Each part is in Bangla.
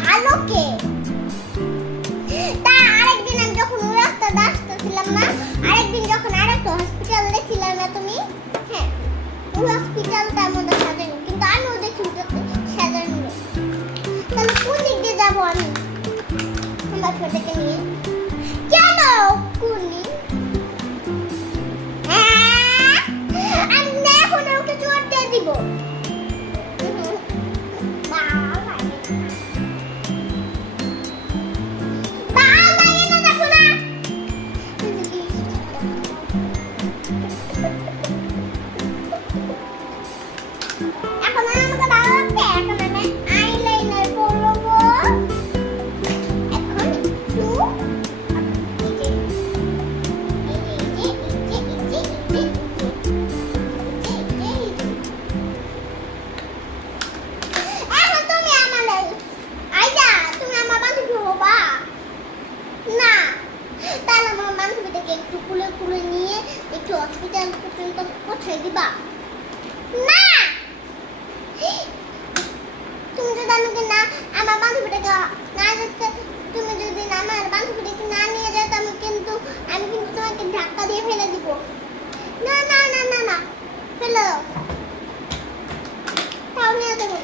ভালো কে? তা আরেকদিন আমি যখন ওই আসতেছিলাম না, আরেকদিন যখন আরেকটা হসপিটাল দেখিলাম না তুমি? হ্যাঁ ওই হসপিটালটার মধ্যে সাজানো, কিন্তু আমিও দেখি ওটাতে সাজানো তাহলে কোন দিক দিয়ে যাব আমি? আমার ছোটকে নিয়ে। একটু পর্যন্ত পৌঁছে দিবা। না! তুমি যদি আমাকে না, আমার বান্ধবীটাকে না যেতে তুমি যদি না আমার বান্ধবীটাকে না নিয়ে যেত আমি কিন্তু আমি কিন্তু তোমাকে ধাক্কা দিয়ে ফেলে দিব। না না না না না, ফেলে দাও। তাও নিয়ে দেবো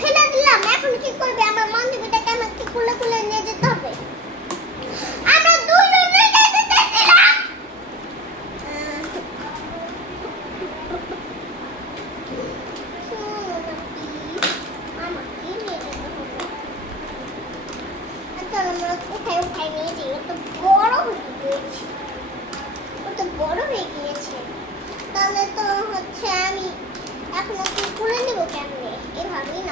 ফেলে দিলাম, এখন কি করবে? আমার বান্ধবীটাকে আমাকে কুলে কুলে নিয়ে যেতে হবে আমরা দুজনে যেতে চাইছিলাম আমাকে নিয়ে যেতে হবে আচ্ছা আমরা ও তো বড় হয়ে গিয়েছে তাহলে তো হচ্ছে আমি এখন ওকে খুলে নেব কেমনে এভাবেই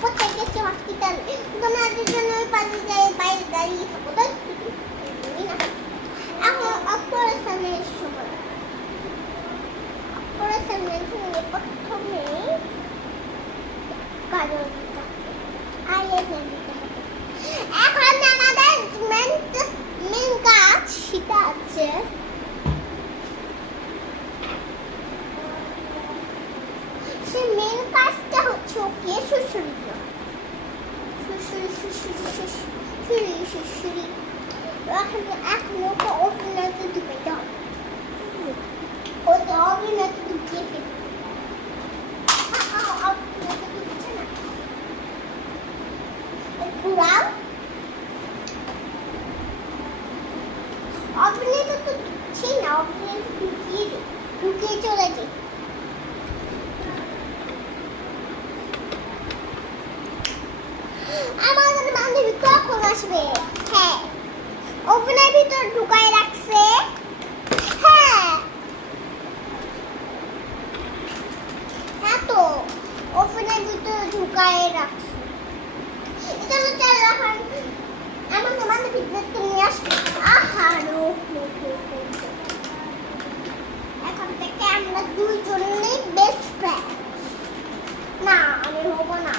কোথায় গেছে হসপিটাল তোমাদের জন্য ওই পাশে বাইরে দাঁড়িয়ে থাকো তাই Niye şaşırıyor? Şaşırı şaşırı şaşırı şaşırı. Bakın aklıma o fırladı Of de da o te geven? ঢুকায় রাখছে। হ্যাঁ।, হ্যাঁ তো ওপেনের ভিতরে ঢুকায় রাখছে। এখন তোমাদের ভিতরে নিয়ে আসব। আহারো এখন থেকে আমরা দুজনেই বেস্ট ফ্রেন্ড না, আমি হব না।